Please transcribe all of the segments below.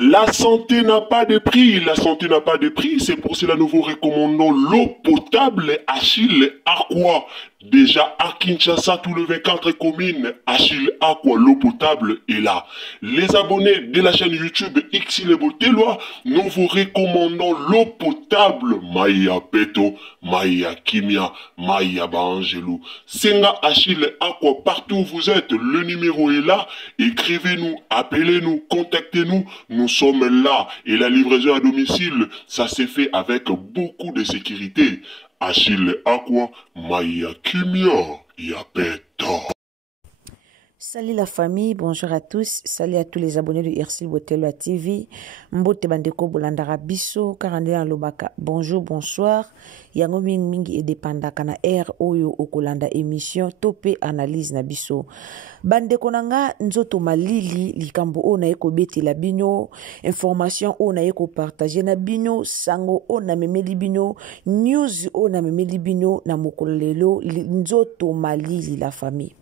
La santé n'a pas de prix, la santé n'a pas de prix, c'est pour cela nous vous recommandons l'eau potable Achille Aqua. Déjà à Kinshasa, tous les 24 communes, Achille Aqua, l'eau potable est là. Les abonnés de la chaîne YouTube Xile Botelwa, nous vous recommandons l'eau potable Maya Peto, Maya Kimia, Maya Bangelou. Senga Achille Aqua, partout où vous êtes, le numéro est là. Écrivez-nous, appelez-nous, contactez-nous. Nous sommes là et la livraison à domicile, ça s'est fait avec beaucoup de sécurité. Achille Aqua, Maya Kimia, Yapeta. Salut la famille, bonjour à tous, salut à tous les abonnés de Xile Botelwa TV. Mbote bandeko bolandara biso, karandela lobaka. Bonjour, bonsoir. Yango mingi edepandaka na air oyo okolanda émission topé analyse na biso. Bandeko nanga nzoto malili likambo o na eko betela bino, information o na eko partager na bino, sango o na memeli bino, news o na memeli bino na mokolelo nzoto malili la famille.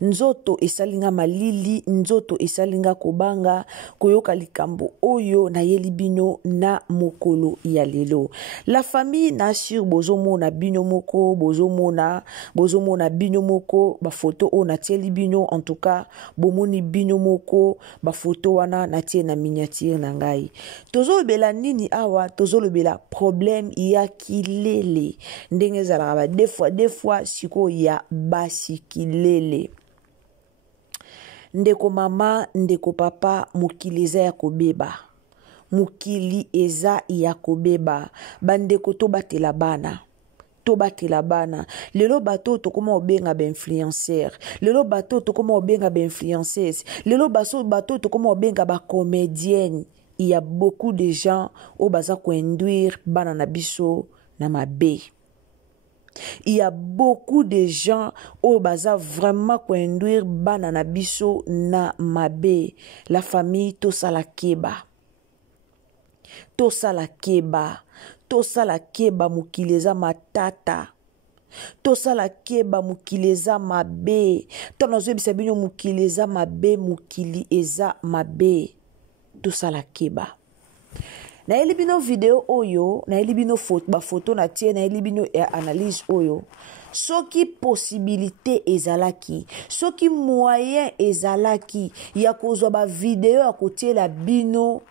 Nzoto esalinga malili, nzoto esalinga kobanga, koyoka likambo oyo na yelibino na mokolo ya lelo. La famille n'assure bozomo na bino moko, bozomo na bino moko, ba photo o na tieli bino, en tout cas, bomoni bino moko, ba photo wana na tie na miniature na ngai. Tozo bela nini awa, tozo bela problème ya kilele. Ndenge zalaba, des fois, siko ya basi kilele. Ndeko mama, ndeko papa, mukili eza ya kobeba. Mukili eza ya kobeba. Bandeko to batela bana. To batela bana. Lelo bato to koma obenga ba influenceur. Lelo bato to koma obenga ba influenceuse. Lelo bato to koma obenga ba comédienne. Il y a beaucoup de gens au baza ko induire bana na biso na mabe. Il y a beaucoup de gens au baza vraiment ko induire banana biso na mabe. La famille tosala keba. Tosala keba. Tosala keba mukileza matata. Tosala keba mukileza mabe. Tonazo bisabino mukileza mabe mukili eza mabe. Tosala keba. Na elibino video oyo, na elibino photo na tie, na elibino analyse oyo. Soki possibilité ezalaki, soki moyen ezalaki, ya kozwa ba video ya kotie la bino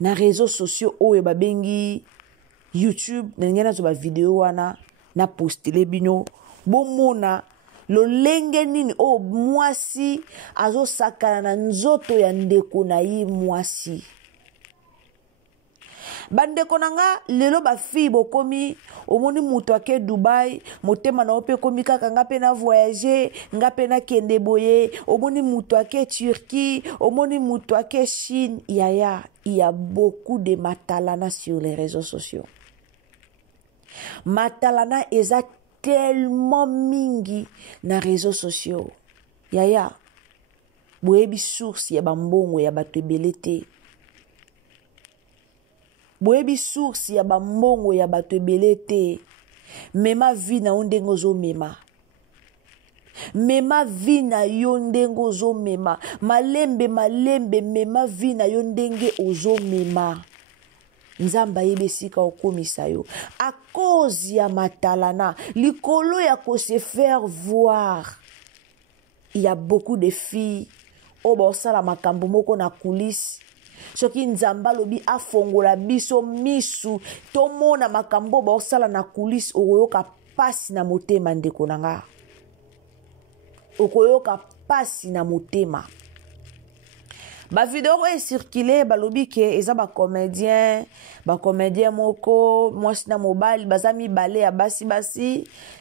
na réseaux sociaux oyo babengi YouTube, na ngena zo ba video wana na postele bino, bomona lolenge nini o mwasi azo sakana na nzoto ya ndeko na yi mwasi. Bandeko nanga lelo ba fi bokomi omoni mutu ake Dubai motema na ope komi kaka ngape na voyager ngape na kende boye omoni mutu ake Turquie omoni mutu ake Chine il y a beaucoup de matalana sur les réseaux sociaux. Matalana eza tellement mingi na réseaux sociaux. Yaya boyebi source ya bambongo ya bato ebelete. Boyebi source ya bambongo ya bato ebelete. Mema vi na ondengo zo mema. Mema vi na yondengo ozo mema. Malembe mema vi na yondenge ozo mema. Nzamba yebesika okomisa yo. À cause ya matalana, likolo ya ko se faire voir. Il y a beaucoup de filles o ba osala makambo moko na coulisse. Soki nzamba lobi afongola biso misu tomona makambo ba osala na coulisse okoyoka pasi na motema ndeko nanga. Okoyoka pasi na motema. Ba vidéo est circulé ba lobi ke eza ba comédien moko mwasi na mobali bazami bale ya basi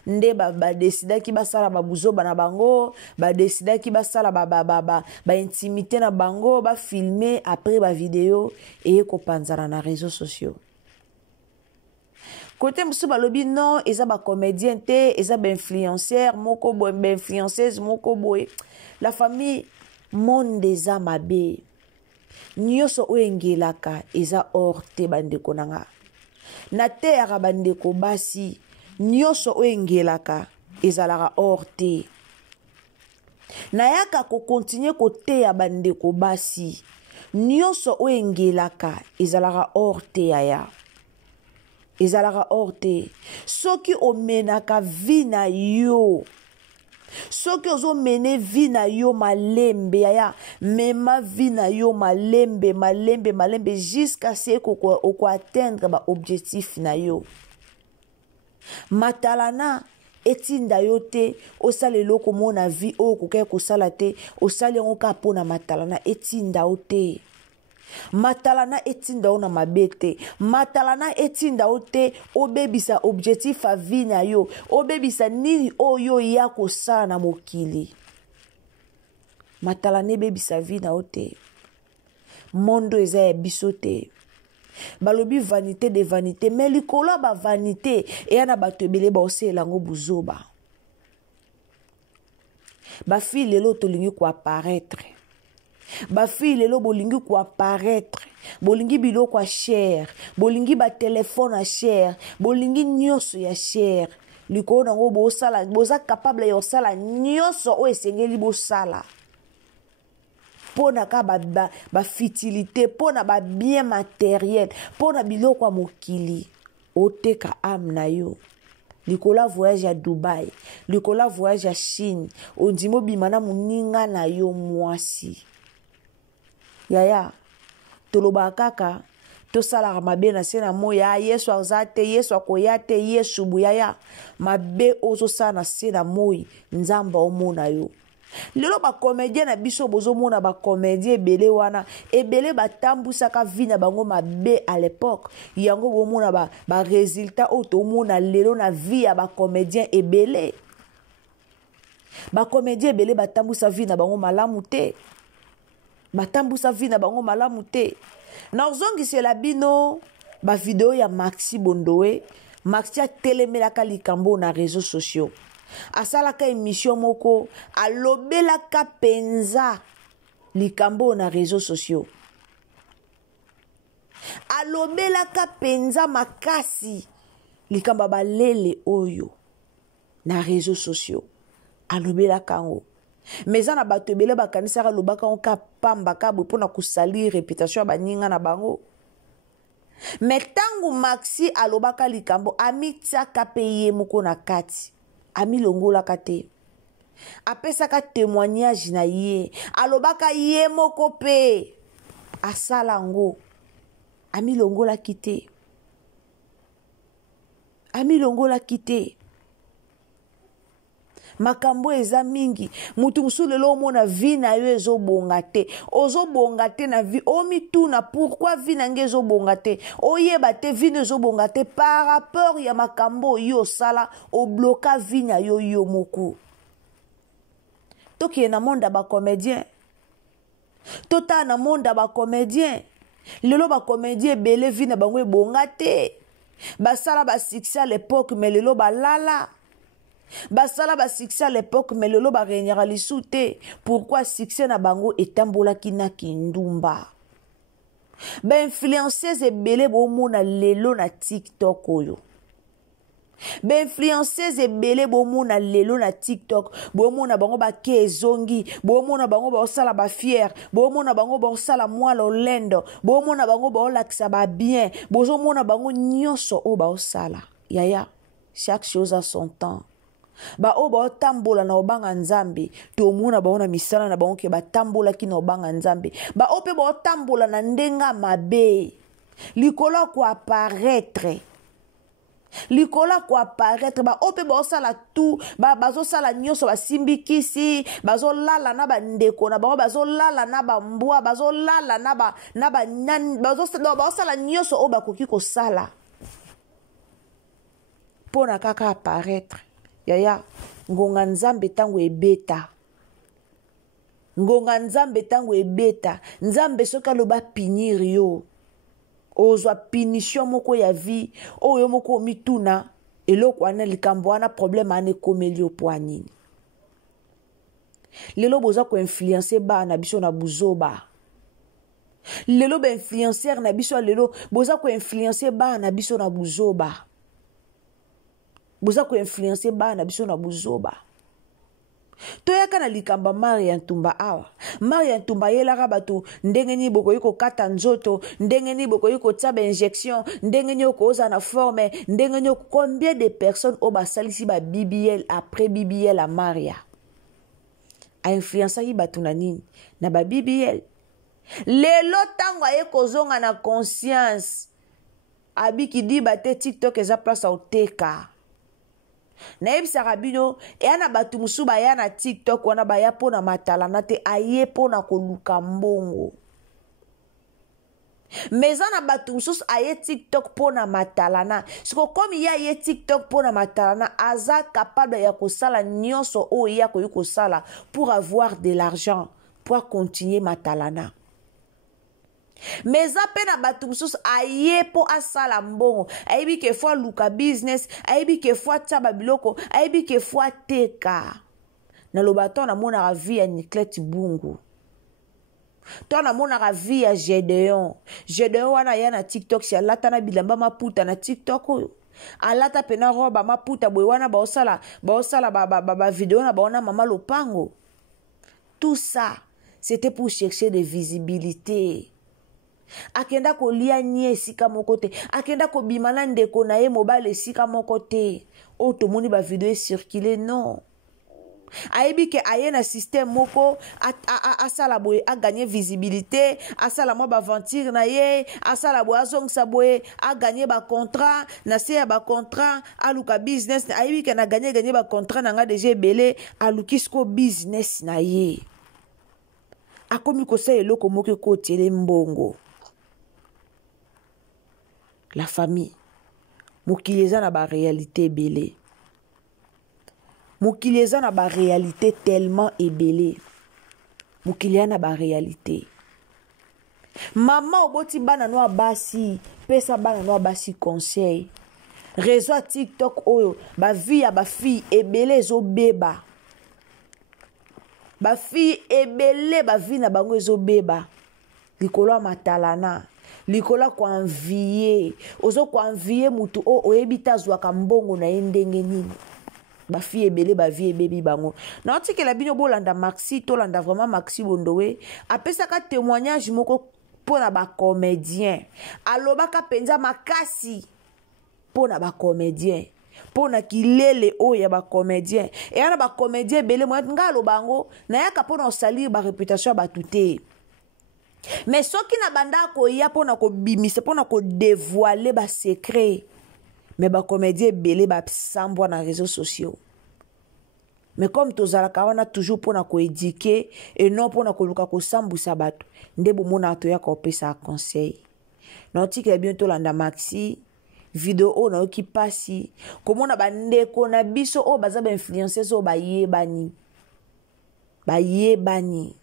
nde ba décida ki basala ba buzoba na bango ba décida ki basala ba intimité na bango ba filmer après ba vidéo et ko panzana na réseaux sociaux. Côté musu ba lobi non eza ba comédien te eza ba influenceur moko boy ba influenceuse moko boy. La famille monde eza mabe. Nyoso oengelaka eza orte bandeko nanga. Na terre bandeko basi. Nyoso oengelaka ezalaka orte. Na yaka ko continue ko teya bandeko basi. nyonso oyo engelaka ezalaka or te yaya ezalaka or te soki omenaka vi na yo soki ozomene vi na yo malembe yaya mema vi na yo malembe jusqu'à ce okoatteindre baobjectif na yo matalana etinda yo te osala eloko mona vi oyo okoki kosala te osali yango kaka mpo na matalana etinda yo te matalana etinda yo na mabe te matalana etinda yo te obebisa objectif a vi na yo obebisa nini oyo ya kosala na mokili matalana ebebisa vi na yo te mondo eza ya biso te balobi vanité de vanité mais likolo ba vanité eya na bato ebele baosala yango buzoba bafille lelo tolingi koapparaître bafille lelo bolingi koapparaître bolingi biloko ya cher bolingi batelefone ya cher bolingi nyonso ya cher likolo nango bosala boza capable ya kosala nyonso oyo esengeli bosala pona ka ba futilité pona ba bien matériel pona biloko ya mokili oteka âme na yo likola voyage à Dubaï likola voyage à Chine ondimo bimana muninga na yo mwasi yaya toloba kaka tosala mabe na sena moya Yesu azate Yesu akoyate Yesu buyaya mabe ozosala na sena moi nzamba omona yo lelo ba comédien na biso bozomona ba comédien ebele wana ebele batambusaka vi na bango mabe à l'époque yango bomona ba résultat otomona lelo na vie ya ba comédien ebele ba comédien ebele batambusa vi na bango malamu te batambusa vi na bango malamu te na ozongisela bino ba video ya Maxi Bondowe Maxi atelemelaka likambo na réseaux sociaux asalaka émission moko alobelaka penza likambo na réseaux sociaux alobelaka penza makasi likamba balele oyo na réseaux sociaux alobelaka ngo meza na bato ebele bakanisaka lobaka ngo ka pamba ka bo pona kusali réputation ya baninga na bango mais tangu Maxi alobaka likambo amitiaka pe ye moko na kati amilongolaka te apesaka témoignage na ye alobaka ye moko pe asala ngo amilongolaki te makambo eza mingi mutu musu lelo omona vi na yo ezobonga te ozobonga te na vi omituna pourquoi vi na nge ezobonga te oyeba te vi na ezobonga te par rapport ya makambo yo sala obloka vi na yo yo moko toki na monde ba comédien tota na monde ba comédien lelo ba comédien ebele vi na bango ebonga te basala ba succès à l'époque mais lelo balala basala ba succès à l'époque mais lelo ba renyaka lisu te pourquoi succès na bango etambolaki na kindumba ba influenceuse ebele bomona lelo na TikTok oyo ba influenceuse ebele bomona lelo na TikTok bomona bango ba kezongi bomona bango ba osala ba fier bomona bango ba osala mwala olendo bomona bango ba olakisa ba bien bozomona bango nyonso o ba osala yaya chaque chose a son temps ba o ba tambola na obanga nzambe to mona ba ona misala na bango ke ba tambola ki na obanga nzambe ba o pe ba tambola na ndenga mabe likola ko apparaître ba o pe ba osala tout bazo sala nyonso basimbikisi bazo lala na bandeko na bango bazo lala na bambwa bazo lala na ba bazo sala nyonso o bakoki kosala pona kaka apparaître yaya ngonga nzambe tango ebeta nzambe soki aloba pinir yo ozwa punition moko ya vie oyo moko omituna eloko wana likambo wana problème ane komeli yo po anini lelo boza ko influencer ba na biso na buzoba lelo ba influencer na biso lelo boza ko influencer ba na biso na buzoba boza ko influencer ba na biso na buzoba toyaka na likamba Maria Ntumba awa. Maria Ntumba yelaka bato ndenge ni bokoyi kokata nzoto, ndenge ni bokoyi kotsaba injection, ndenge ni okoza na forme, ndenge ni combien de personnes au basalisi ba BBL après BBL à Maria. A influençaki bato na nini na ba BBL. Lelo tango aye kozonga na conscience abiki di bate TikTok eza place à oteka. Na yebisaka bino eyana bato musu baya na TikTok wana baya pona matalana te aye pona koluka mbongo. Mais na bato mususu aye TikTok pona matalana. Siko comme ya aye TikTok pona matalana aza capable ya kosala nyonso o ya koyi kosala pour avoir de l'argent pour continuer matalana. Mais apena bato mususu aye po asala mbongo, ayebi ke fois luka business, ayebi ke fois taba biloko, ayebi ke fois teka. Na lobato na mona vie ya Niclette Bungu. To na mona vie ya Gedeon. Gedeon wana ya na TikTok si alata na bilamba maputa na TikTok oyo. Alata pena roba maputa boy wana baosala ba vidéo na baona mama lopango. Tout ça, c'était pour chercher de visibilité. Akenda ko lia nye esika moko te, akenda ko bimana ndeko na ye mobile esika moko te. O to moni ba vidéo circuler non. Ayebi ke aye na système moko asala boye a gagner visibilité, asala mo ba venture na ye, asala boye azongsa boye a gagner ba contrat, na se ba contrat aluka business, ayebi ke na gagner ba contrat na nga déjà belé alukisko business na ye. Akomi ko sa eloko moko ko tiele mbongo. La famille. Mokileza na ba réalité belé. Mokileza na ba réalité tellement ébélé. Mokileza na ba réalité. Maman oboti bana no basi, pesa bana no basi conseil. Réseau TikTok oyo, ba vie ya ba fille ébélé zo beba. Ba fille ébélé ba vie na bango zo beba. Likolo matalana. Likola kwa envier. Ozo kwa envier mutu o oyebita zwaka mbongo na ndenge nini. Ba fille ebele ba vie baby bango. Na otike la bino bolanda Maxi to landa vraiment Maxi Bondowe. Apesa ka témoignage moko pona ba comédien. Aloba ka penza makasi pona ba comédien. Pona kilele o ya ba comédien. Et yana ba comédien belé mo ngalo bango na yaka pona salir ba réputation ba touté. Mais ce qui n'a banda ko ya pona ko bimisa pona ko dévoiler ba secret. Mais ba comédien belé ba sambwa na réseaux sociaux. Mais comme tozala kawana toujours pona ko éduquer et non pona ko luka ko sambusa bato. Ndebo mona to ya ko pesa conseil. Noti ke bientôt landa Maxi vidéo o na ki pasi komona bandeko na biso o baza ba influenceurs o ba yebani. Ba yebani.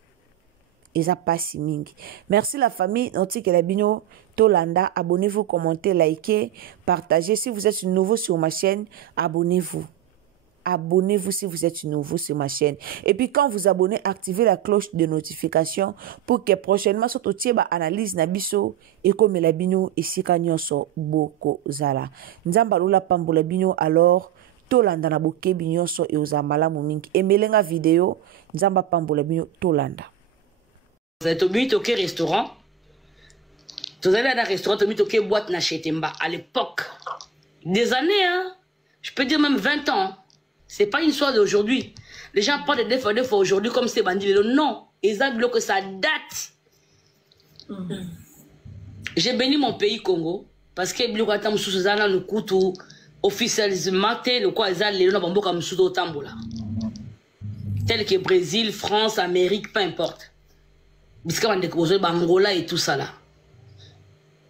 Eza pasi mingi. Merci la famille. Noti que la bino Tolanda. Abonnez-vous, commentez, likez, partagez. Si vous êtes nouveau sur ma chaîne, abonnez-vous. Abonnez-vous si vous êtes nouveau sur ma chaîne. Et puis quand vous abonnez, activez la cloche de notification pour que prochainement sur ba analyse na biso et comme la bino ici kanyoso boko zala. Nzamba lula pambola bino alors Tolanda na boke binyoso e ozambala mumingi. Emelenga vidéo nzamba pambola bino Tolanda. Vous êtes au Mitoké restaurant. Vous allez à un restaurant, au Mitoké boîte na Chetemba. À l'époque, des années, hein, je peux dire même 20 ans. C'est pas une histoire d'aujourd'hui. Les gens parlent des fois aujourd'hui comme c'est bandit. Non, ils ont que ça date. J'ai béni mon pays Congo parce que Blukata Msouzana le couteau officiellement le quoi ils allaient le bambo comme Msouzo Tambola. Tel que Brésil, France, Amérique, peu importe. Bisika bande kozo bangola et tout ça là.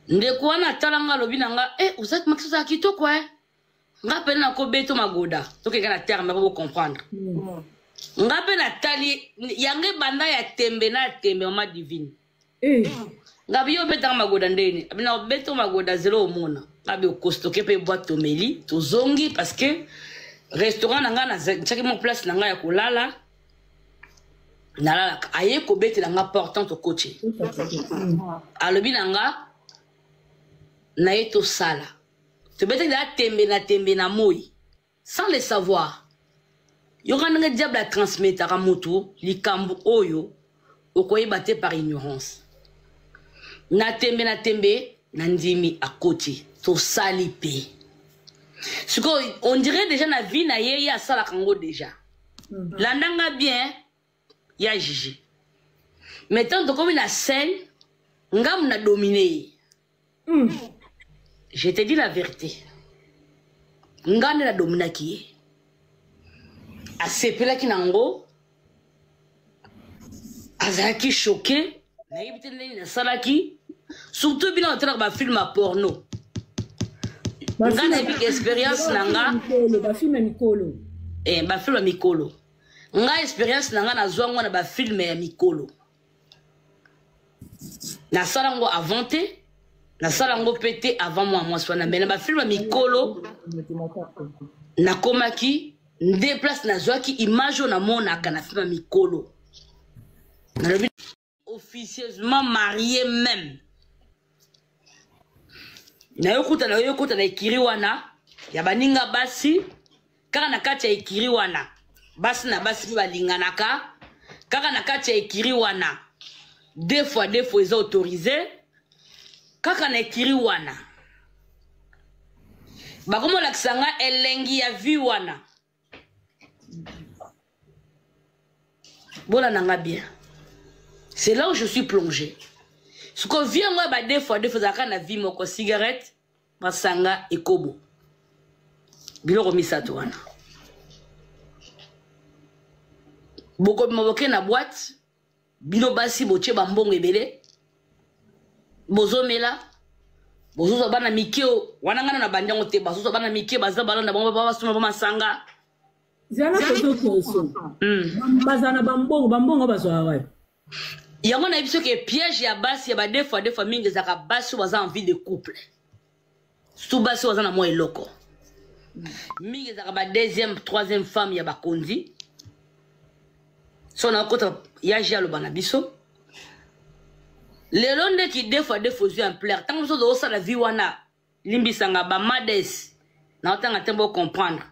Ndeko wana talanga lobinanga vous êtes Maxi za kitoko Ngapena na ko beto magoda. Donc na terme pour comprendre. Ngapena tali yange banda ya tembe na tembe mama divine. Ngabiyo beta magoda ndeni. Abina beto magoda zelo omona. Ngabi okostoke pe boîte tomeli to zongi parce que restaurant nanga na chaki mon place nanga ya kolala. Nala aye ko beti nanga portant to coach. Alobi nanga na eto sala. Tu peux te tembe na moi sans le savoir. yoka nanga diable a transmettre à moto likambu oyo okoye baté par ignorance na tembe na ndimi à côté to sali pe siko on dirait déjà na vie na ye ya sala kango déjà landanga bien ya jiji mais tant comme la scène ngam na dominé je te dis la vérité ngane la domina qui a sepela ki nango azaki choqué na yibite na salaki surtout bien entrer ba film à porno ngana epic expérience nanga ba film mikolo ba film mikolo nga expérience nanga na zwango na ba film ya mikolo na salango avanté na salango pété avant moi swana mais na ba film mikolo na komaki nde place na zwaki image na mona kana film mikolo na officieusement marié même na yokuta na ikiri wana ya baninga basi kaka na kati ya ikiri wana basi na basi balinganaka kaka na kati ya ikiri wana deux fois ils ont autorisé kaka na ikiri wana bakomo lakisanga elengi ya vie wana bona nanga bien c'est là où je suis plongé ce qu'on vient moi ba deux fois zaka na vie moko cigarette masanga et kobo biloko misato wana boko moboke na boîte bilo basi boche bambongo ebele bozomela bozozo bana mikeo wana ngana na bandango te bazozo bana mikeo baza balanda bango basuma ba masanga zana kozo koso bazana bambongo bazwa wapi yango na biso ke piège ya basi ya ba deux fois mingi zaka basi baza en vie de couple sous basi baza na moi eloko mingi zaka ba deuxième troisième femme ya bakonzi sona kota ya jalo bana biso le londe qui deux fois en plaire tant que zo ça la vie wana limbisanga ba mades na otanga tembo comprendre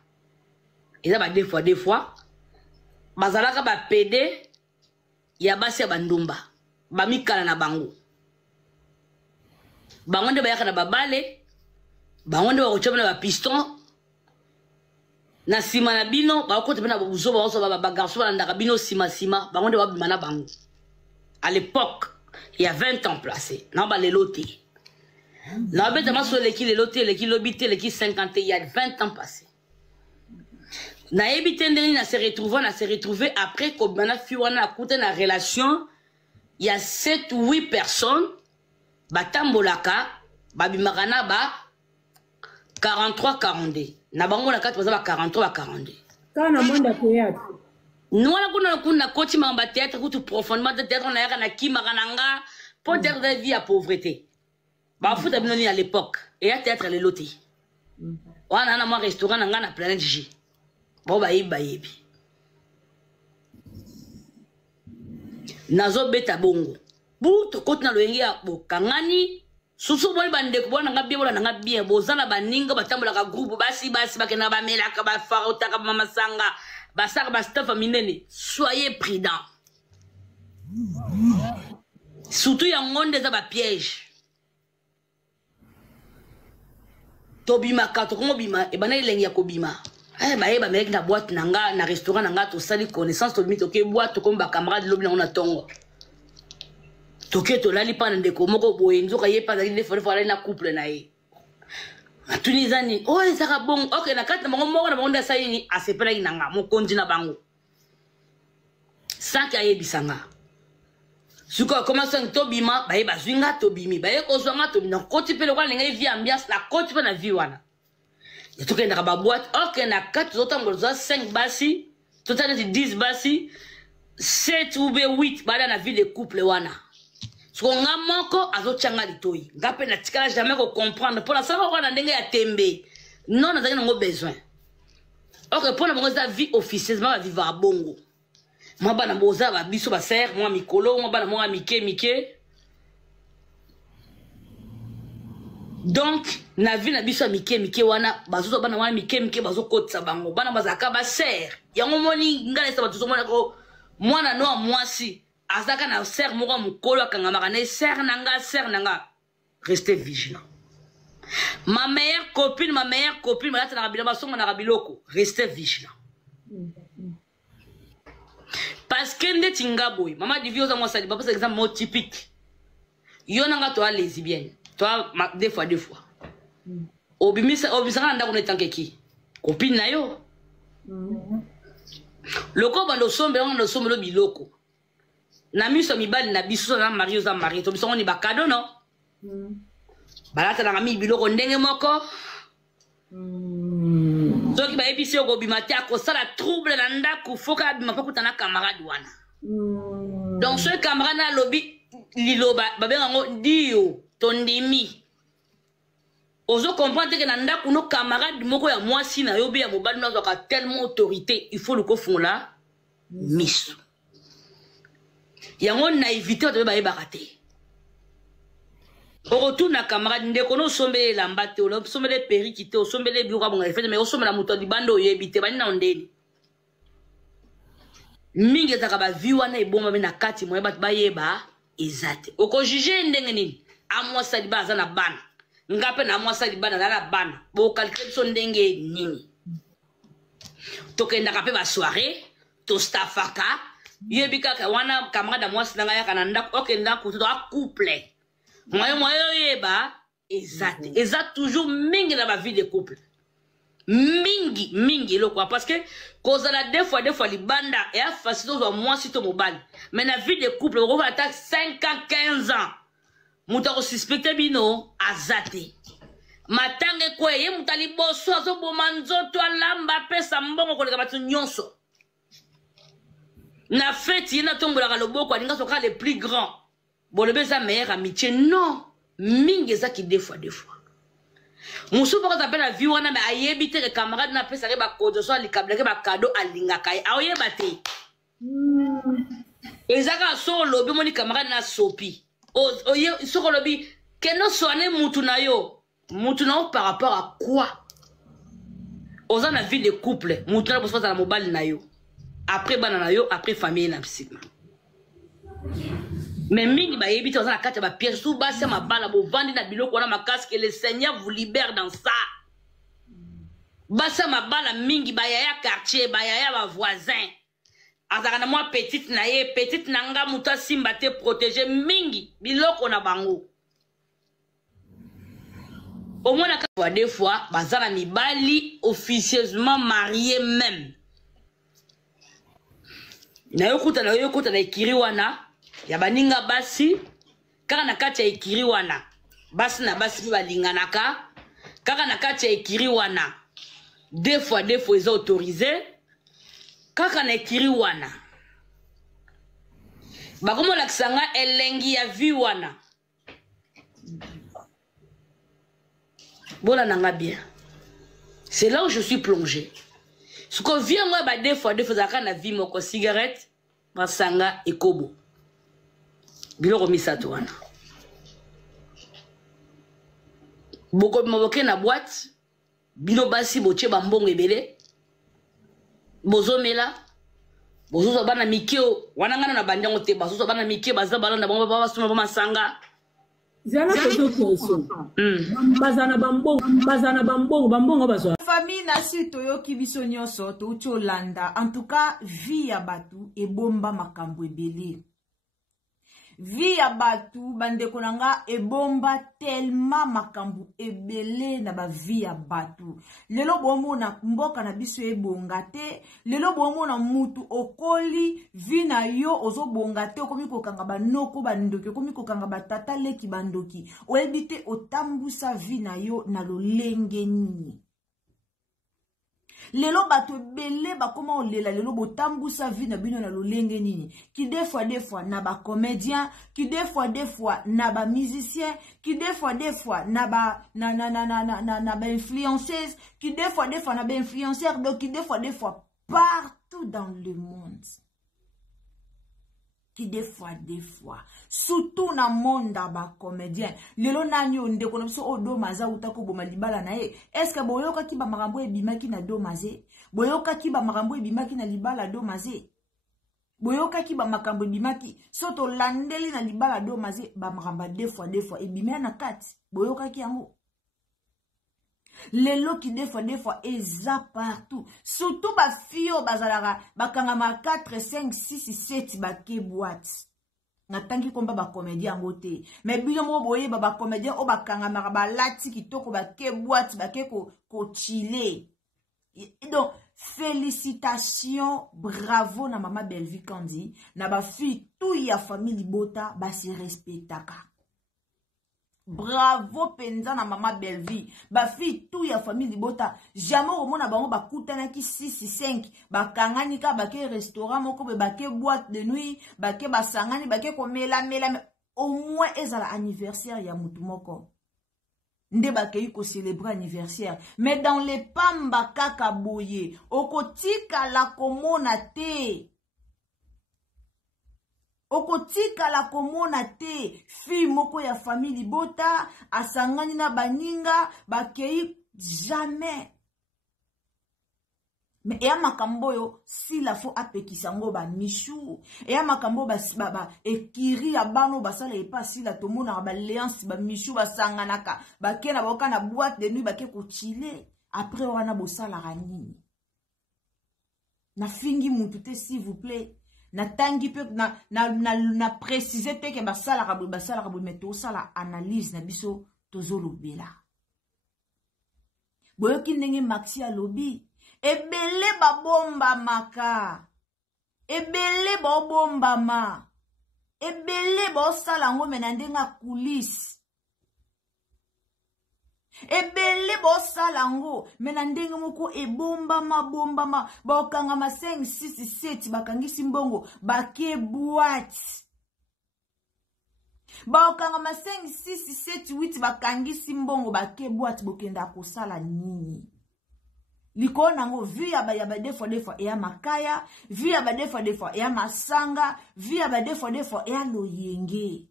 eza ba deux fois bazalaka ba PD ya basi ya bandumba bamikala na bango bango nde bayaka na babale bango nde bakochoma na bapiston na sima na bino bakota pena babuzo baoso bagarso balandaka bino sima bango nde babima na bango à l'époque il y a 20 ans placé na balelo te na beta maso leki lelo te leki lobi te leki 50 il y a 20 ans passé na ebite ndeni na se retrouver après que bana fi wana akuta na relation il y a 7 ou 8 personnes batambolaka babimaka na ba 43 42 na bango na kati baza ba 43 ba 42 kana monda théâtre nous kuna koti mamba théâtre kutu profondément de théâtre na yaka na kimaka nanga pour dire de vie à pauvreté ba futa binoni à l'époque et à théâtre le loti wana na mo restaurant nanga na Planète J bo bayebi nazo beta bongo bu to koti na loyengi ya bokangani susu boli bandeko bona nga bien bona nga bien bozala baninga batambola ka groupe basi bakena bamelaka ba farota ka mama sanga basaka ba staff minene soyez prudents surtout ya ngonde za ba piège tobima ka to komo bima e bana elengi ya kobima ba meleki na boîte nanga na restaurant nanga to sali connaissance to mito ke boîte comme ba camarade lobi na tongo toke to lali pa ndeko moko boye nzoka ye pa zali defo na couple na ye atunizani oh ezaka bon OK na kati bango moko na bango ndasa yini asepela inanga mokonzi na bango sanka yebisanga suko commence to bima ba ye bazwinga to bimi ba ye ko zwanga to bina koti pele kwa linga vie ambiance na koti pe na vie wana ya toke ndaka ba boîte OK na kati zotambo za 5 basi total 10 basi 7 ou 8 bada na vie de couple wana siko nga moko azochanga litoi ngape na tikala jamais ko comprendre pour la savoir na ndenge ya tembe non nazaki nango besoin OK pour na bongo za vie officieusement va vivre à bongo moi bana boza ba biso ba ser moi mikolo moi bana moi mike Donc na vie na biso mike wana bazozo bana wana mike bazokotsa bango bana bazaka ba ser yango moni ngala sa batuzo mona ko mwana no mwasi azaka na ser moko mukolo akangama na ser nanga restez vigilant. Ma meilleure copine malata na rabila basonga na rabiloko restez vigilant. Parce que ndeti ngaboy mama divioza moi ça dit pas par exemple mot typique yonanga toi lesbienne toi deux fois obimisa nda ko netanke ki copine na yo loko bando sombe on sombe lo biloko na miso mibali na biso na mario za marie to biso on ni bakado no balata na mi biloko ndenge moko donc ba episi ko bimati akosala trouble na ndako foka bima pa kutana camarade wana donc ce camarade na lobby liloba babenga ngo dio tondimi ozo comprendre que na ndako no camarade moko ya mwasi na yobi ya mobali no azoka tellement autorité il faut le kofungola miso yango naivité to ba yebakate au retour na camarade ndeko no sombele lambate o sombele perikite o sombele biura bonga fait mais o sombela muto di bando yebite bani na ondeni mingi zaka ba viwa na eboma me na kati mo yeba bayeba ezate oko juger ndenge nini amwasa di baza na bana ngape na amwasa di bana na bana bo calculer so ndenge nini tokenda kape ba soirée to stafaka yebika ka wana camarade amwasa nanga ya kana ndako okenda ko to a couple moyo yeba ezate ezate toujours mingi na ba vie de couple mingi lo quoi parce que cause la deux fois libanda et a facile aux moi si to mobile mais na vie de couple on va attaquer 5 ans 15 ans mutako suspecte bino azate matange ko ye mutali boso azo bomanzo to lamba pesa mbongo ko leka batu nyonso na fête yena tombola ka loboko alinga soka les plus grands bon le beza meilleure amitié non mingi za ki deux fois musu poko t'appelle la vie wana mais ayebite que camarade na pesa ke ba kodo so likabla ke ba cadeau alinga kai aoyeba te ezaka so lobi moni camarade na sopi o ye so lobi que no soane mutu na yo par rapport à quoi oza na vie de couple mutu na boso na mobile na yo après bana na yo après famille na psychique mais mingi ba yebite oza na kati ba piège sous basi ma bala bo vandi na biloko na makasi que le Seigneur vous libère dans ça basi ma bala mingi ba yaya quartier ba yaya ba voisin azaka na moi petite na ye petite nanga muta simba te protéger mingi biloko na bango au moins na des fois bazana mibali officieusement marié même na yokuta na ikiri wana ya baninga basi kaka na kati ya ikiri wana basi na basi balinganaka kaka na kati ya ikiri wana deux fois ils ont autorisé kaka na ikiri wana bakomo lakisanga elengi ya vie wana bola nanga bien c'est là où je suis plongé ce qu'on vient moi ba deux fois zaka na vie moko cigarette basanga ekobo biloko misato wana boko maboke na boîte bino basi boche bambongo ebele bozomela bozozo bana mikeo wana ngana na bandango te bazozo bana mikeo baza balanda bango baba basuma ba masanga zana kozo koso bazana bambongo bazwa famille na si toyoki biso nyonso touti olanda en tout cas vie ya batu ebomba makambo ebele vie ya batu bandeko nanga ebomba tellement makambo ebele na ba vie ya batu lelo bomona mboka na biso ebonga te lelo bomona mutu okoli vie na yo ozo bonga te okomi kokanga banoko bandoki okomi kokanga batata leki bandoki oyebite otambusa vie na yo na lolenge nini lelo bato ebele bakoma olela lelo botambusa vie na bino na lolenge nini ki des fois na ba comédien ki des fois na ba musicien ki des fois na ba na ba influenceuse ki des fois na ba influenceur donc ki des fois partout dans le monde qui des fois surtout na monde ba comédien lelo nani onde kono biso odo maza utako boma libala na ye est-ce que boyoka ki ba makambo ebimaki na do maze boyoka ki ba makambo ebimaki na libala do maze boyoka ki ba makambo ebimaki soto landeli na libala do maze ba makambo des fois ebimena na kati boyoka ki yango lelo ki des fois eza partout surtout ba fio bazalaka bakanga ma 4 5 6 7 ba ke boîte natangi komba ba comédien ngote mais bino mo boye ba comédien o bakanga ma ba lati kitoko ba ke boîte ba ke ko chiller. Donc félicitations, bravo na mama Belleville Kandi na ba fille tout ya famille Bota ba si respectaka. Bravo penza na mama Belleville ba fille tout ya famille Bota jamais au mona bango ba kutana ki 6 5 ba kangani ka ba ke restaurant moko ba ke boîte de nuit ba ke ba sangani ba ke ko mela au moins ezala anniversaire ya mutu moko nde ba ke ko célébrer anniversaire mais dans les pamba kaka boye okotika la komona te okotika la komona te fille moko ya famille Bota asangani na baninga bakei jamais mais eya makambo yo si la fo apekisango ba michou eya makambo ba ekiri ya bano basala epa si la tomona ba léance ba michou basanganaka bakena boka na boîte de nuit bake ko chiller après wana bosala ranini na fingi mutu te s'il vous plaît na tangi pe na préciser te ke basala ka meto sala analyse na biso tozolo bela boyoki ndenge maxi a lobby ebele babomba maka ebele babomba ma ebele bosala ngo mena ndenga coulisse ebele bosala ngo mena ndenge moko ebomba ma bakanga ma 5 6 7 bakangisi mbongo bake boîte bakanga ma 5 6 7 8 bakangisi mbongo bake boîte bokenda kosala nini likona ngo via ba des fois eya makaya via ba des fois eya masanga via ba des fois eya loyenge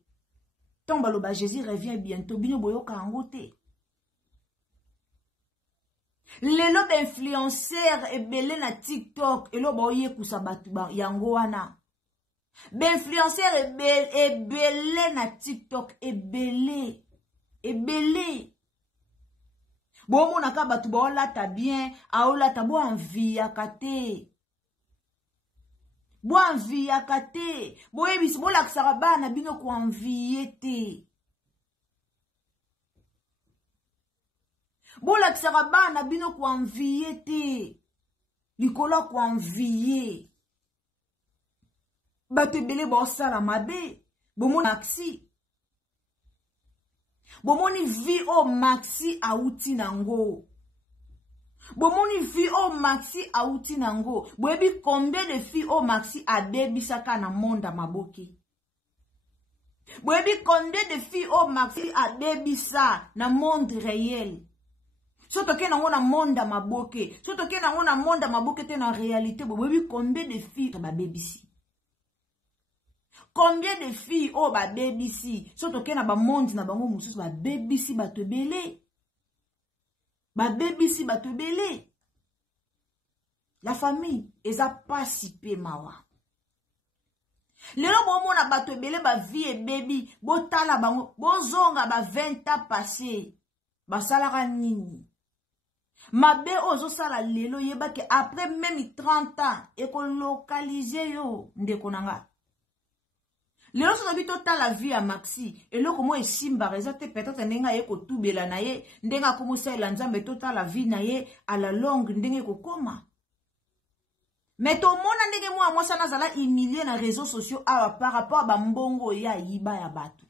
tomba lo ba Jésus revient bientôt bino boyoka ngote lelo ba influenceur ebele na TikTok elo boye kusa batu yango wana ba influenceur ebele na TikTok ebele bon mon aka batu ba olata bien aolata bo enviaka te bo ebisi bo lakisaka bana bino ko envie te bo lakisaka bana bino ko envie te likolo ko envie batu ebele ba osala mabe bo mon maxi bomoni vi o maxi auti nango bomoni vi o maxi auti nango boyebi combien de filles o maxi abebisaka na monde maboke boyebi combien de filles o maxi abebisa na monde réel soto ke nango na monde maboke soto ke nango na monde maboke te na réalité boyebi combien de filles babebisi combien de filles oh ba BBC soto ke na ba monde na bango mususu ba BBC bato belé la famille eza pas si pe mawa lelo bomo na bato belé ba vie et baby botala bango bozonga ba 20 ans passé basalaka nini mabe ozo sala lelo yeba ke après même 30 ans eko localiser yo ndeko nanga lelo so bito ta la vie à maxi eloko mo esimba reza te peut-être ndenga ye ko tubela na ye ndenga ko musela nzambe tota la vie na ye à la longue ndenge ko koma mais to mona ndenge mo amwa sana zala humilier na réseaux sociaux par rapport à bambongo ya yiba ya batu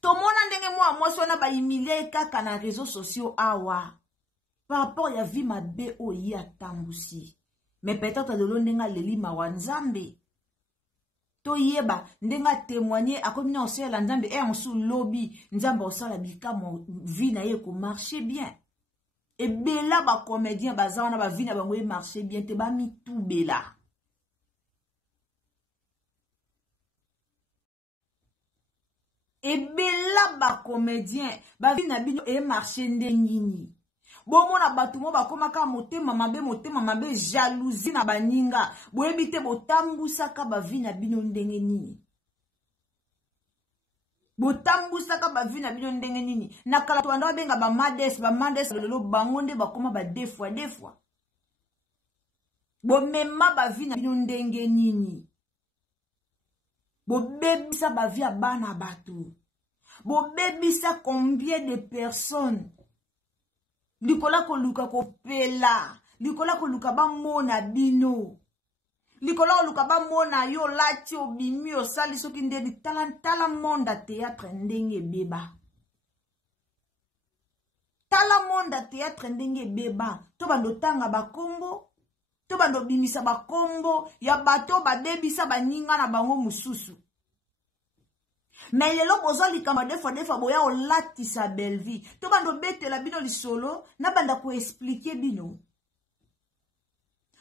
to mona ndenge mo amwa sana ba humilier kaka na réseaux sociaux awa par rapport ya vie mabe o ya tambusi mais peut-être de lo ndenga leli mawa nzambe to yeba ndenga témoigner akomi na osela nzambe ensu lobby nzambe osala bikamo vie na ye ko marcher bien et bela ba comédien bazana ba vie na bango marcher bien te ba mi tout bela ebela ba comédien ba vie na bino e marché ndengini bomo na batu mo bakomaka motema mabe jalousie na baninga boyebi te botambusaka ba vie na bino ndenge nini botambusaka ba vie na bino ndenge nini na kala to anda benga ba mades lelo bango nde bakoma ba deux fois bomema ba vie na bino ndenge nini bobebisa ba vie bana batu bobebisa combien de personnes likola koluka kopela likola koluka bamona bino likola koluka bamona yo lati obimi osali soki ndeni tala monde théâtre ndenge beba tala monde théâtre ndenge beba to bando tanga bakombo to bando bimisa bakombo ya bato badebisa baninga na bango mususu mais lelo bozo likama defa boya olatisa belle vie to bando betela bino lisolo na banda ko expliquer bino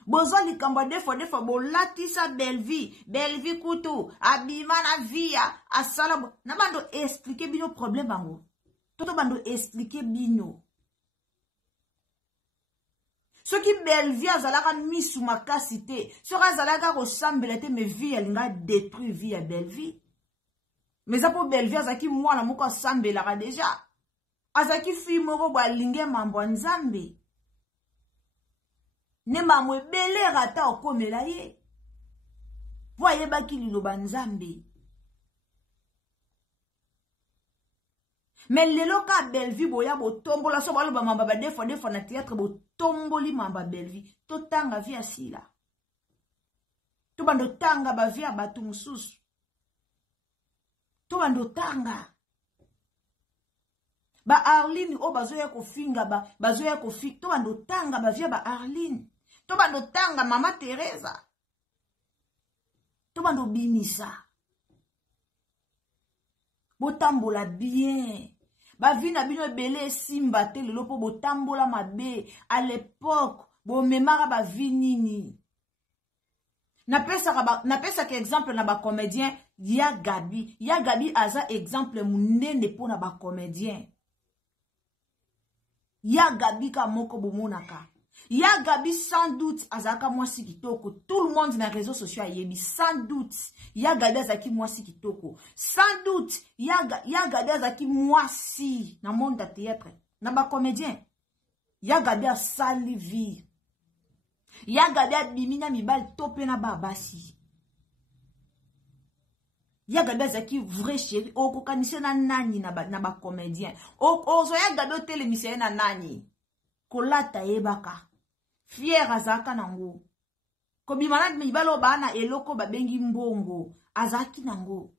bozo likama defa bolatisa belle vie kutu abima na via asala na bando expliquer bino problème bango to bando expliquer bino ce qui belle vie azalaka misu makasi te soki azalaka kosambela te mais vie alinga détruire vie ya belle vie mais ça pour belle vie azaki mwana moko asambelaka déjà azaki fille moko balinge mambo nzambe ne mamwe ebele rata okomela ye po ayebaki liloba nzambe mais lelo ka belle vie boya botombola so baloba mamba ba defo na théâtre botomboli mamba belle vie to tanga vie asila to bando tanga ba vie abatu mususu to bando tanga ba Arline o bazoya kofinga bazoya kofi to bando tanga ba vie ba Arline to bando tanga mama Teresa to bando bimisa botambola bien ba vie na bino belé simba te lelo po botambola mabe à l'époque bo memara ba vie nini na pesa ka exemple na ba comédien ya Gabi aza exemple munene po na ba comédien ya Gabi ka moko bomonaka ya Gabi sans doute azaka mwasi kitoko tout le monde na réseaux sociaux ayebi sans doute ya Gabi azaki mwasi kitoko sans doute ya Gabi azaki mwasi na monde de théâtre na ba comédien ya Gabi asali vie ya Gabi abimina mibali topé na babasi ya Gabi azaki vrai chéri okokanise na nani na ba comédien ozo ya Gabi otelemise na nani kolata yebaka fier azaka nango kobimana mibalo bana eloko babengi mbongo azaki nango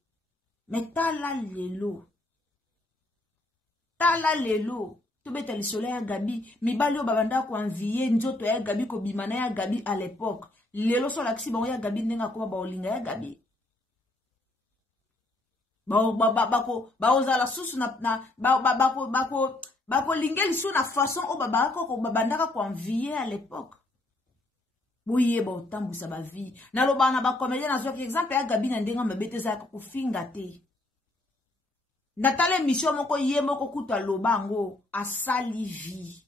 metala lelo to beta lisolo ya Gabi mibalo babanda ko envier nzoto ya Gabi kobimana ya Gabi à l'époque lelo so laksi bango ya Gabi ndenga ko ba olinga ya Gabi ozala susu na bako lingeli sou na façon o babako babandaka ko envier à l'époque boye ba otambusa ba vie na loba na ba comédien na zoki exemple ya Gabi na ndenga mabeteza ko finga te natale mission moko ye moko kuta lobango asali vie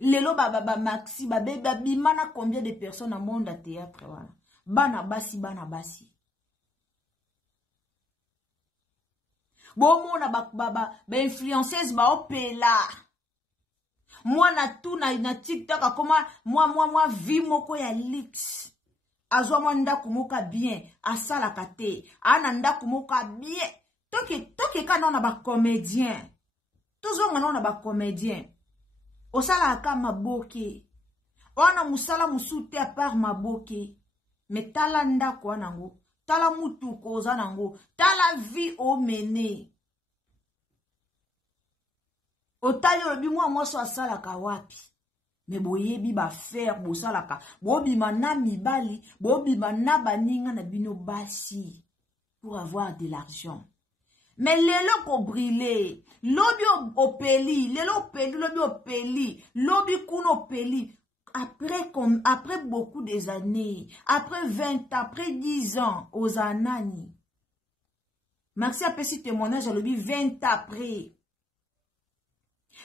lelo ba maxi ba beba bimana combien de personnes au monde à théâtre wana bana basi bomona ba influenceuse ba opela mwana tu na TikTok akoma moi vie moko ya lix azwa mwanda kumoka bien asala kate ana nda kumoka bien toke kana na ba comédien tozonga na ba comédien osala ka maboke ona musala musute a part maboke metala nda ko nango tala mutu ko za nango tala vie o mene otali obi mwa so asala ka wapi me boyebi ba faire bosalaka bobima na mibali bobima na baninga na bino basi pour avoir de l'argent mais lelo ko briller lobi opeli lelo opeli lobi opeli lobi kuno opeli après beaucoup des années, après 20 ans, après 10 ans, aux anani. Maxi a fait témoignage à l'obi 20 ans après.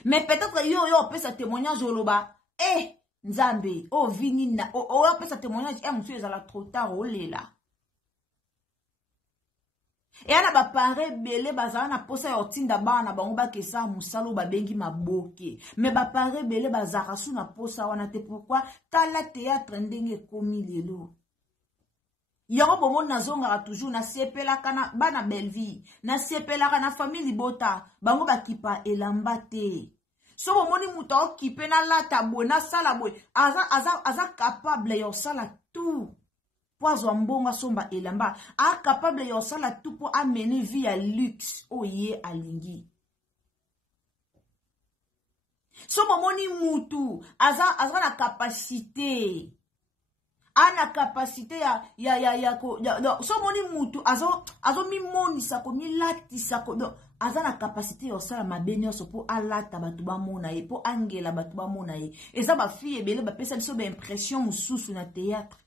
Mais peut-être yo fait sa témoignage au loba. Nzambe, vinina, fait sa témoignage, monsieur, ça trop tard, là. Et ana ba pare belé bazana na posa ya otinda bana bango ba kesa musalo ba bengi maboke mais ba pare belé bazara su na posa wana te pourquoi tala théâtre ndenge komi lelo yango bomo nazonga toujours na sepela kana bana Belleville na sepela kana famille bota bango ba kipa elamba te so bomoni muto okipe na lata bona sala boy aza capable yo sala tout Poizo mbonga somba elamba a capable de yosala tout pour amener vie à luxe oye alingi. So momoni mutu aza na capacité. Ana capacité so moni mutu azo mi moni sako mi lati sako aza na capacité yosala mabeni so pour alata batu ba mona ye pour angela batu ba mona ye. Eza ba fille ebele ba pesa biso ba impression mususu na théâtre.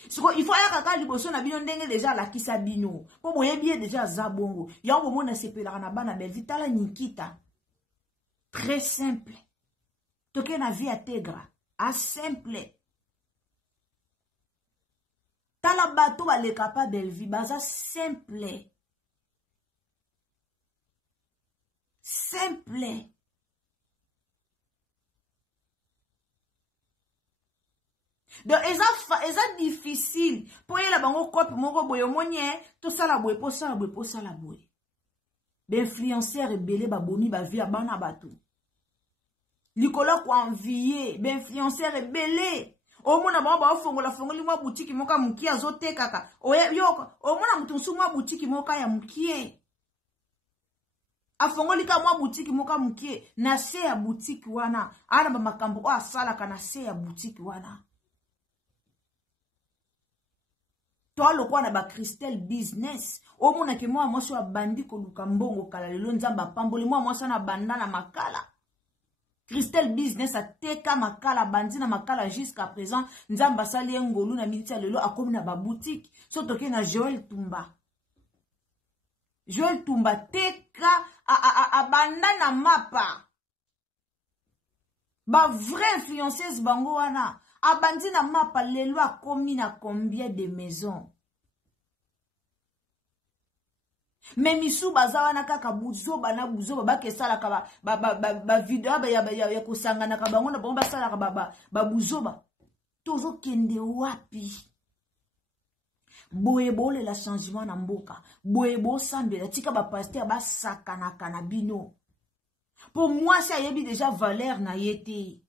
Il faut que liboso na bino ndenge déjà la kisa bino po boyebi déjà za bongo yango mona sepela na bana Belleville tala Nikita très simple toke na vie intégra a simple tala bato ba le capable Belleville baza simple donc eza difficile pour yela bango kopi moko boye monye to sala boye po sala boye d'influenceur ebele babomi ba vie bana bato likolo ko envier d'influenceur ebele omona bango ba fongoli mwa boutique moka mukie azotekaka yo omona mutu nsu mwa boutique moka ya mukie afongoli ka mwa boutique moka mukie na se ya boutique wana ana ba makambo o asala kana se ya boutique wana. Toi le quoi na ba Christelle business o mona ke moi so abandi ko luka mbongo kala lelo nzamba pamboli moi so na banda na makala Christelle business a teka makala bandi na makala jusqu'à présent nzamba sali ngolu na milita lelo akomi na ba boutique so toke na Joël Tumba teka a banda na mapa ba vrai influenceuse bango wana abandi na mapa lelo akomi na combien de maisons. Mais misu bazawa na kaka buzoba na buzoba bakesala ka ba video ya kusangana ka bango na bomba sala ka ba buzoba tozo kende wapi boyebole la changement na mboka boyebo sambela tika ba pasteur ba sakana kana bino pour moi ça yebi déjà valeur na yete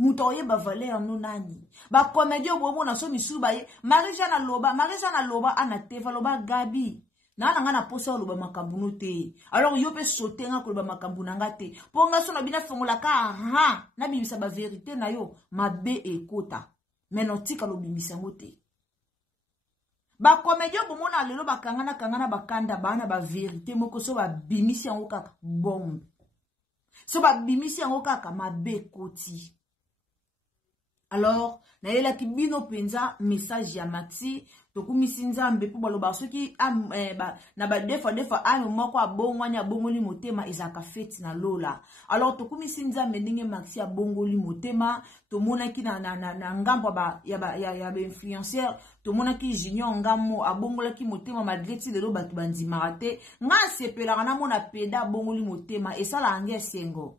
Moutoye ba valeur no nani. Ba comédien bobo na so misu ba ye. Marija na loba ana teva loba Gabi. Na nga posa loba makambu no te. Alors yo pe sauter nga ko loba makambu na nga te. Po nga so na bina fongola ka na bimisa ba vérité na yo mabe ekota. Menotika lo bimisa ngote. Ba comédien bobo na lelo ba kangana bakanda bana ba vérité moko so ba bimisi yango kaka bombe. So ba bimisi yango kaka mabe ekoti. Alors, na yela ki bino penza message ya Maxi to kumisi nzambe po baloba soki na ba defa moko abongwani abongoli motema ezaka feti na lola. Alors to kumisi nzambe ndenge Maxi abongoli motema to monaki na ngambo ya influenceur to monaki Junior Ngamo abongolaki motema madleti lelo batu bandima te nga sepela na mona peda abongoli motema esala ange sengo.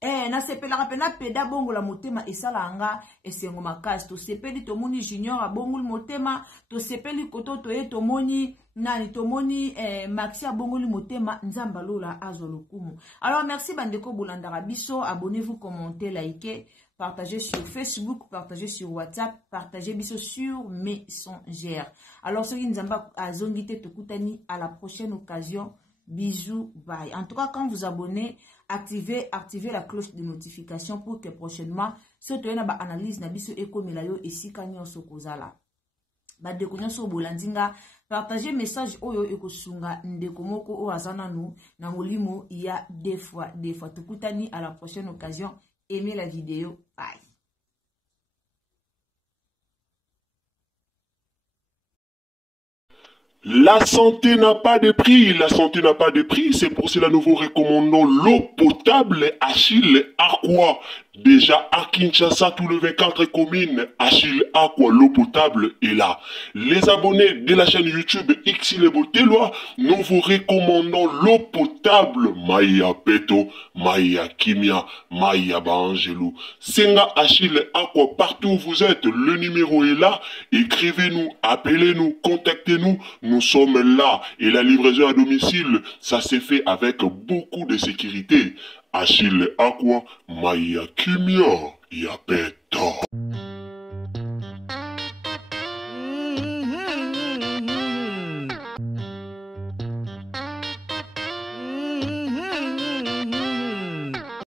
Na sepela pena peda bongo la motema esala anga esengo makasi to sepeli to moni Junior abongoli motema to sepeli koto to ye to moni nani to moni Maxi abongoli motema nzamba lola azo lokumu. Alors merci bandeko bolandaka biso, abonnez-vous, commentez, likez, partagez sur Facebook, partagez sur WhatsApp, partagez biso sur Messenger. Alors ceux qui nzamba azongite tokutani à la prochaine occasion. Bisous, bye. En tout cas, quand vous abonnez, activez la cloche de notification pour que prochainement, ce que vous analyse na biso eko milayo esi kanyo sokozala. Ba dekonyo so bolandinga, partagez message oyo eko sunga ndeko moko o azana nu na molimo il y a des fois tukutani à la prochaine occasion. aimez la vidéo. Bye. La santé n'a pas de prix, la santé n'a pas de prix, c'est pour cela nous vous recommandons l'eau potable Achille Aqua. Déjà à Kinshasa, tout le 24 communes, Achille Aqua, l'eau potable est là. Les abonnés de la chaîne YouTube Xile Botelwa, nous vous recommandons l'eau potable Maya Peto, Maya Kimia, Maya Bangelou. Senga Achille Aqua, partout où vous êtes, le numéro est là. Écrivez-nous, appelez-nous, contactez-nous. Nous sommes là et la livraison à domicile, ça s'est fait avec beaucoup de sécurité. Achille Aqua, Maya Kimia, Yapeto.